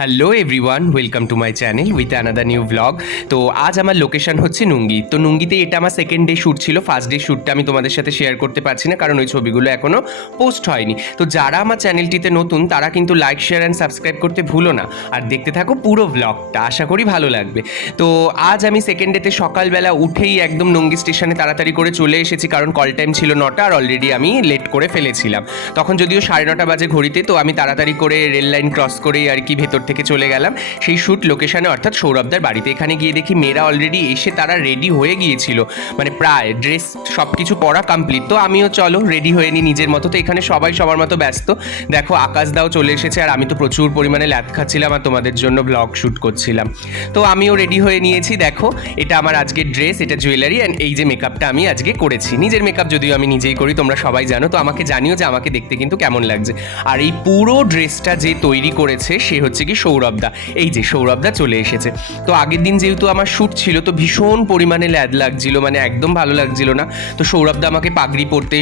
Hello everyone, welcome to my channel with another new blog. তো আজ আমার location হচ্ছে নুঙ্গি। তো নুঙ্গিতে এটা আমার সেকেন্ড ডে শ্যুট ছিল। ফার্স্ট ডে শ্যুটটা আমি তোমাদের সাথে শেয়ার করতে পারছি না, কারণ ওই ছবিগুলো এখনও পোস্ট হয়নি। তো যারা আমার চ্যানেলটিতে নতুন তারা কিন্তু লাইক, শেয়ার অ্যান্ড সাবস্ক্রাইব করতে ভুলো না, আর দেখতে থাকো পুরো ব্লগটা, আশা করি ভালো লাগবে। তো আজ আমি সেকেন্ড ডেতে সকালবেলা উঠেই একদম নুঙ্গি স্টেশনে তাড়াতাড়ি করে চলে এসেছি, কারণ কল টাইম ছিল 9টা আর অলরেডি আমি লেট করে ফেলেছিলাম। তখন যদিও 9:30 বাজে ঘড়িতে। তো আমি তাড়াতাড়ি করে রেল লাইন ক্রস করেই আর কি ভেতর থেকে চলে গেলাম সেই শ্যুট লোকেশনে, অর্থাৎ সৌরভদার বাড়িতে। এখানে গিয়ে দেখি মেয়েরা অলরেডি এসে তারা রেডি হয়ে গিয়েছিল, মানে প্রায় ড্রেস সব কিছু পরা কমপ্লিট। তো আমিও চলো রেডি হয়ে নিই নিজের মতো। তো এখানে সবাই সবার মতো ব্যস্ত। দেখো আকাশ দাও চলে এসেছে, আর আমি তো প্রচুর পরিমাণে ল্যাদ খাচ্ছিলাম আর তোমাদের জন্য ব্লগ শ্যুট করছিলাম। তো আমিও রেডি হয়ে নিয়েছি। দেখো এটা আমার আজকের ড্রেস, এটা জুয়েলারি, অ্যান্ড এই যে মেকআপটা আমি আজকে করেছি। নিজের মেকআপ যদিও আমি নিজেই করি, তোমরা সবাই জানো। তো আমাকে জানিও যে আমাকে দেখতে কিন্তু কেমন লাগছে। আর এই পুরো ড্রেসটা যে তৈরি করেছে সে হচ্ছে কি সৌরভদা। এই যে সৌরভদা চলে এসেছে। তো আগের দিন যেহেতু আমার শ্যুট ছিল, তো ভীষণ পরিমাণে ল্যাদ লাগছিল, মানে একদম ভালো লাগছিল না। তো সৌরভদা আমাকে পাগড়ি পরতে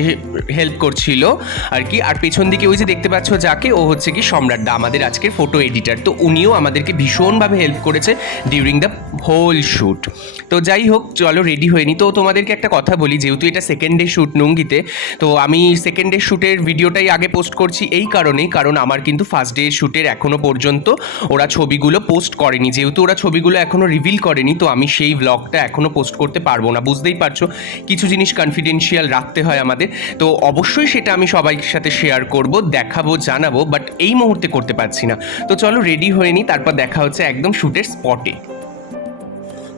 হেল্প করছিল আর কি। আর পেছন দিকে ওই যে দেখতে পাচ্ছ যাকে, ও হচ্ছে কি সম্রাটদা, আমাদের আজকের ফটো এডিটার। তো উনিও আমাদেরকে ভীষণভাবে হেল্প করেছে ডিউরিং দ্য হোল শ্যুট। তো যাই হোক, চলো রেডি হয়নি। তো তোমাদেরকে একটা কথা বলি, যেহেতু এটা সেকেন্ড ডে শ্যুট নুঙ্গিতে, তো আমি সেকেন্ড ডে শ্যুটের ভিডিওটাই আগে পোস্ট করছি এই কারণেই, কারণ আমার কিন্তু ফার্স্ট ডে শ্যুটের এখনও পর্যন্ত ওরা ছবিগুলো পোস্ট করেনি। যেহেতু ওরা ছবিগুলো এখনও রিভিল করেনি, তো আমি সেই ব্লগটা এখনও পোস্ট করতে পারবো না। বুঝতেই পারছো, কিছু জিনিস কনফিডেন্সিয়াল রাখতে হয় আমাদের। তো অবশ্যই সেটা আমি সবাই সাথে শেয়ার করব, দেখাবো, জানাবো, বাট এই মুহূর্তে করতে পারছি না। তো চলো রেডি হয়ে নিই, তারপর দেখা হচ্ছে একদম শ্যুটের স্পটে।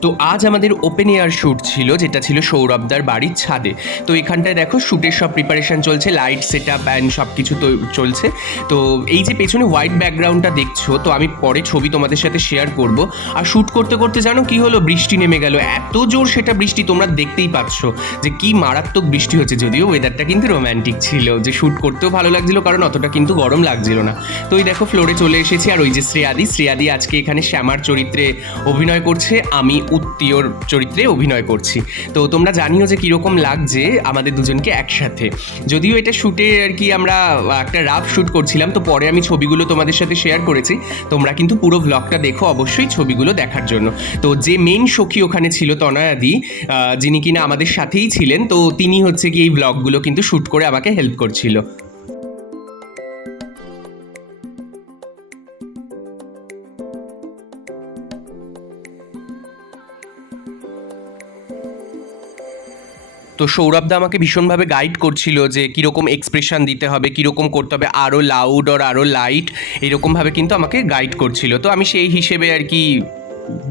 তো আজ আমাদের ওপেন এয়ার শ্যুট ছিল, যেটা ছিল সৌরভদার বাড়ির ছাদে। তো এখানটায় দেখো শ্যুটের সব প্রিপারেশন চলছে, লাইট সেট আপ অ্যান্ড সব কিছু তো চলছে। তো এই যে পেছনে হোয়াইট ব্যাকগ্রাউন্ডটা দেখছো, তো আমি পরে ছবি তোমাদের সাথে শেয়ার করব। আর শ্যুট করতে করতে জানো কি হলো, বৃষ্টি নেমে গেল। এত জোর সেটা বৃষ্টি, তোমরা দেখতেই পাচ্ছ যে কি মারাত্মক বৃষ্টি হচ্ছে। যদিও ওয়েদারটা কিন্তু রোম্যান্টিক ছিল, যে শ্যুট করতেও ভালো লাগছিল, কারণ অতটা কিন্তু গরম লাগছিল না। তো ওই দেখো ফ্লোরে চলে এসেছি, আর ওই যে শ্রেয়াদি আজকে এখানে শ্যামার চরিত্রে অভিনয় করছে, আমি উত্তীয়র চরিত্রে অভিনয় করছি। তো তোমরা জানিও যে কীরকম লাগছে আমাদের দুজনকে একসাথে। যদিও এটা শ্যুটে আর কি আমরা একটা রাফ শ্যুট করছিলাম, তো পরে আমি ছবিগুলো তোমাদের সাথে শেয়ার করেছি। তোমরা কিন্তু পুরো ব্লগটা দেখো অবশ্যই ছবিগুলো দেখার জন্য। তো যে মেইন সখী ওখানে ছিল তনয়াদি, যিনি কিনা আমাদের সাথেই ছিলেন, তো তিনি হচ্ছে কি এই ব্লগগুলো কিন্তু শ্যুট করে আমাকে হেল্প করছিল। তো সৌরভদা আমাকে ভীষণভাবে গাইড করছিল যে কীরকম এক্সপ্রেশন দিতে হবে, কীরকম করতে হবে, আরও লাউড আর আরও লাইট, এরকমভাবে কিন্তু আমাকে গাইড করছিল। তো আমি সেই হিসেবে আর কি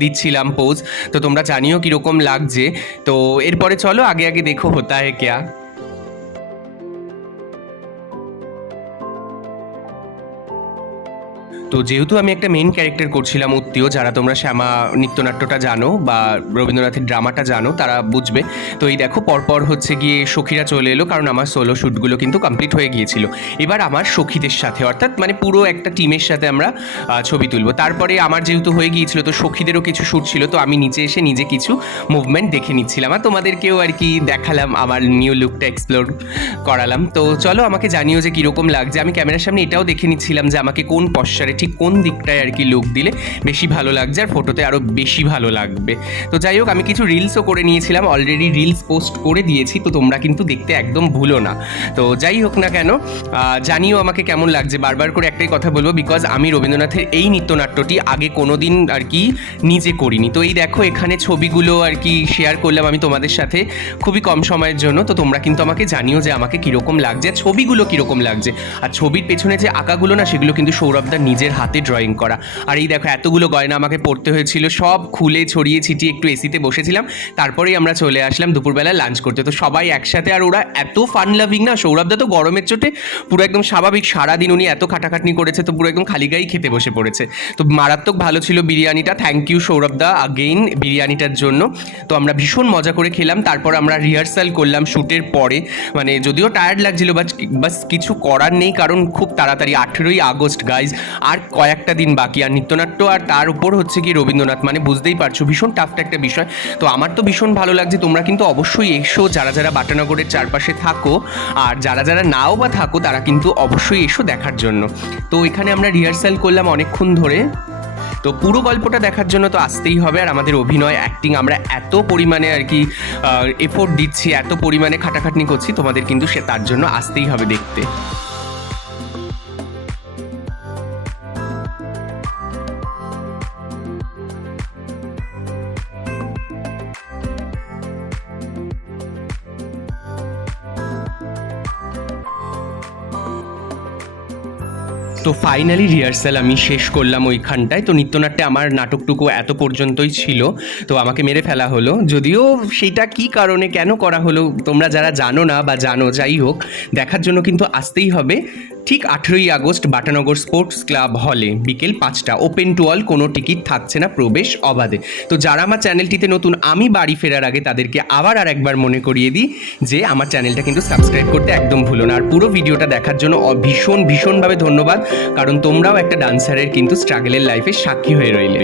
দিচ্ছিলাম পোজ। তো তোমরা জানিও কীরকম লাগছে। তো এরপরে চলো আগে আগে দেখো হোতা হ্যায় ক্যা। তো যেহেতু আমি একটা মেন ক্যারেক্টার করছিলাম উত্তীয়, যারা তোমরা শ্যামা নৃত্যনাট্যটা জানো বা রবীন্দ্রনাথের ড্রামাটা জানো তারা বুঝবে। তো এই দেখো পরপর হচ্ছে গিয়ে সখীরা চলে এলো, কারণ আমার সোলো শ্যুটগুলো কিন্তু কমপ্লিট হয়ে গিয়েছিল। এবার আমার সখীদের সাথে, অর্থাৎ মানে পুরো একটা টিমের সাথে আমরা ছবি তুলবো। তারপরে আমার যেহেতু হয়ে গিয়েছিল, তো সখীদেরও কিছু শ্যুট ছিল, তো আমি নিচে এসে নিজে কিছু মুভমেন্ট দেখে নিচ্ছিলাম, আর তোমাদেরকেও আর কি দেখালাম, আমার নিউ লুকটা এক্সপ্লোর করালাম। তো চলো আমাকে জানিও যে কীরকম লাগছে। আমি ক্যামেরার সামনে এটাও দেখে নিচ্ছিলাম যে আমাকে কোন পশ্চারে, ঠিক কোন দিকটায় আর কি লুক দিলে বেশি ভালো লাগছে আর ফটোতে আরও বেশি ভালো লাগবে। তো যাই হোক, আমি কিছু রিলসও করে নিয়েছিলাম, অলরেডি রিলস পোস্ট করে দিয়েছি, তো তোমরা কিন্তু দেখতে একদম ভুলো না। তো যাই হোক না কেন, জানিও আমাকে কেমন লাগছে। বারবার করে একটাই কথা বলবো, বিকজ আমি রবীন্দ্রনাথের এই নৃত্যনাট্যটি আগে কোনো দিন আর কি নিজে করিনি। তো এই দেখো এখানে ছবিগুলো আর কি শেয়ার করলাম আমি তোমাদের সাথে খুবই কম সময়ের জন্য। তো তোমরা কিন্তু আমাকে জানিও যে আমাকে কীরকম লাগছে, ছবিগুলো কীরকম লাগছে। আর ছবির পেছনে যে আঁকাগুলো না, সেগুলো কিন্তু সৌরভদার নিজের হাতে ড্রয়িং করা। আর এই দেখো এতগুলো গয়না আমাকে পরতে হয়েছিল, সব খুলে ছড়িয়ে ছিটিয়ে একটু এসিতে বসেছিলাম। তারপরেই আমরা চলে আসলাম দুপুরবেলা লাঞ্চ করতে। তো সবাই একসাথে, আর ওরা এত ফান লাভিং না। সৌরভদা তো গরমের চোটে পুরো একদম স্বাভাবিক, সারাদিন উনি এত খাটাখাটনি করেছে, তো পুরো একদম খালি গায়েই খেতে বসে পড়েছে। তো মারাত্মক ভালো ছিল বিরিয়ানিটা। থ্যাংক ইউ সৌরভদা আগেইন বিরিয়ানিটার জন্য। তো আমরা ভীষণ মজা করে খেলাম। তারপর আমরা রিহার্সাল করলাম শ্যুটের পরে, মানে যদিও টায়ার্ড লাগছিল, বাস কিছু করার নেই, কারণ খুব তাড়াতাড়ি 18ই আগস্ট গাইজ, আর কয়েকটা দিন বাকি। আর নৃত্যনাট্য, আর তার উপর হচ্ছে কি রবীন্দ্রনাথ, মানে বুঝতেই পারছো ভীষণ টাফ একটা বিষয়। তো আমার তো ভীষণ ভালো লাগছে। তোমরা কিন্তু অবশ্যই এসো, যারা যারা বাটানগরের চারপাশে থাকো, আর যারা যারা নাও বা থাকো তারা কিন্তু অবশ্যই এসো দেখার জন্য। তো এখানে আমরা রিহার্সাল করলাম অনেকক্ষণ ধরে। তো পুরো গল্পটা দেখার জন্য তো আসতেই হবে। আর আমাদের অভিনয়, অ্যাক্টিং, আমরা এত পরিমাণে আর কি এফোর্ট দিচ্ছি, এত পরিমাণে খাটাখাটনি করছি, তোমাদের কিন্তু সে তার জন্য আসতেই হবে দেখতে। তো ফাইনালি রিহার্সাল আমি শেষ করলাম ওইখানটায়। তো নৃত্যনাট্যে আমার নাটকটুকু এত পর্যন্তই ছিল, তো আমাকে মেরে ফেলা হলো। যদিও সেইটা কি কারণে কেন করা হলো তোমরা যারা জানো না বা জানো, যাই হোক, দেখার জন্য কিন্তু আসতেই হবে। ঠিক 18ই আগস্ট বাটানগর স্পোর্টস ক্লাব হলে বিকেল 5টা, ওপেন টু অল, কোনো টিকিট থাকছে না, প্রবেশ অবাধে। তো যারা আমার চ্যানেলটিতে নতুন, আমি বাড়ি ফেরার আগে তাদেরকে আবার আর একবার মনে করিয়ে দিই যে আমার চ্যানেলটা কিন্তু সাবস্ক্রাইব করতে একদম ভুলো না। আর পুরো ভিডিওটা দেখার জন্য ভীষণভাবে ধন্যবাদ, কারণ তোমরাও একটা ডান্সারের কিন্তু স্ট্রাগলের লাইফে সাক্ষী হয়ে রইলে।